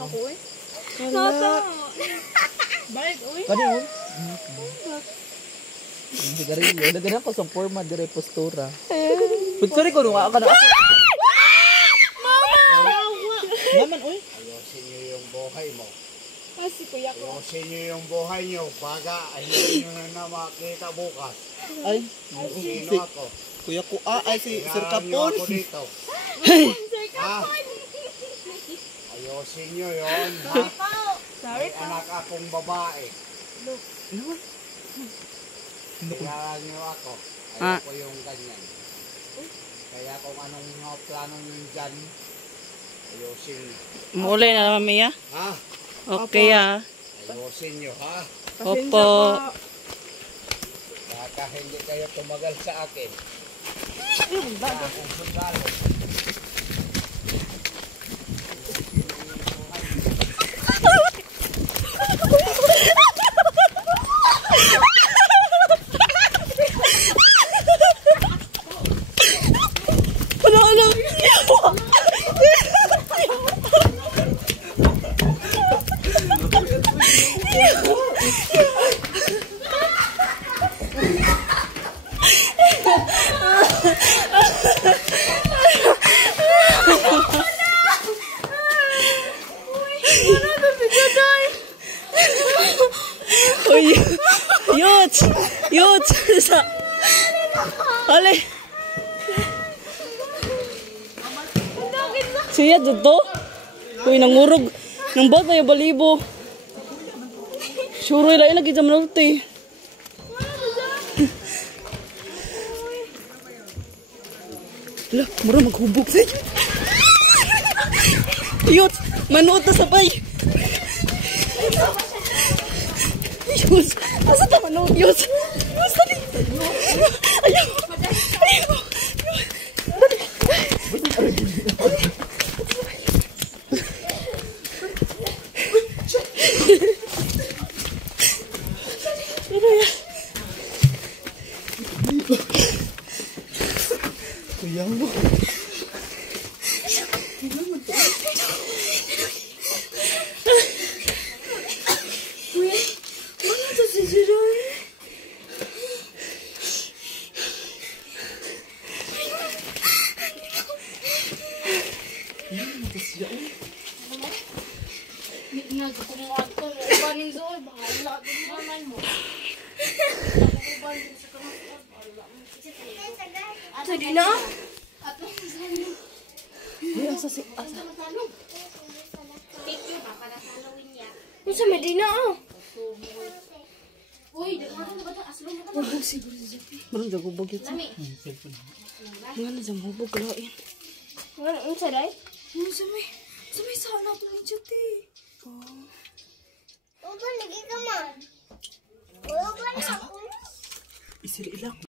ako eh. Nasa. Balik, uy. Kani mo? Hindi ka rin yun. Nagana ko sa forma, dire postura. But sorry ko, nung ka na ako. Naman, uy. Ayusin niyo yung buhay mo. Kasi kuya ko. Ayusin niyo yung buhay niyo. Baga, hindi niyo na makita bukas. Ay, Sino ako? kuya ko, ay si Sir Kailangan niyo Kapon. ako dito. Ha? Ayusin niyo yun, ha? Sorry May po. anak akong babae. Kailangan niyo ako. Ayoko yung ganyan. Kaya kung anong mga plano niyo dyan, ayusin niyo. Muli na naman, Mia. Ha? Okay, ah. Ayusin niyo, ha? Opo. Baka hindi kayo tumagal sa akin. Kaya akong sundalo. Uy, yut! Yut! Sa... Ali! Siya dito? Uy, nangurog. Nang bot na yung balibo. Sure, ilain lagi sa manuti. Hala, mura maghubog sa iyo. Yut! Manuot na sabay! Yus! Asa ta manuot, Yus? Yus, dali! Ayaw! Ayaw! Kuya mo. Tadi na? Ano sa Medina oh? Meron jago bugit sa. Nga na jang hubog lain. Ano sa day? Ano sa may sana to ni Chati. Lagi ka man. Wala ka na ako. Isir ilang.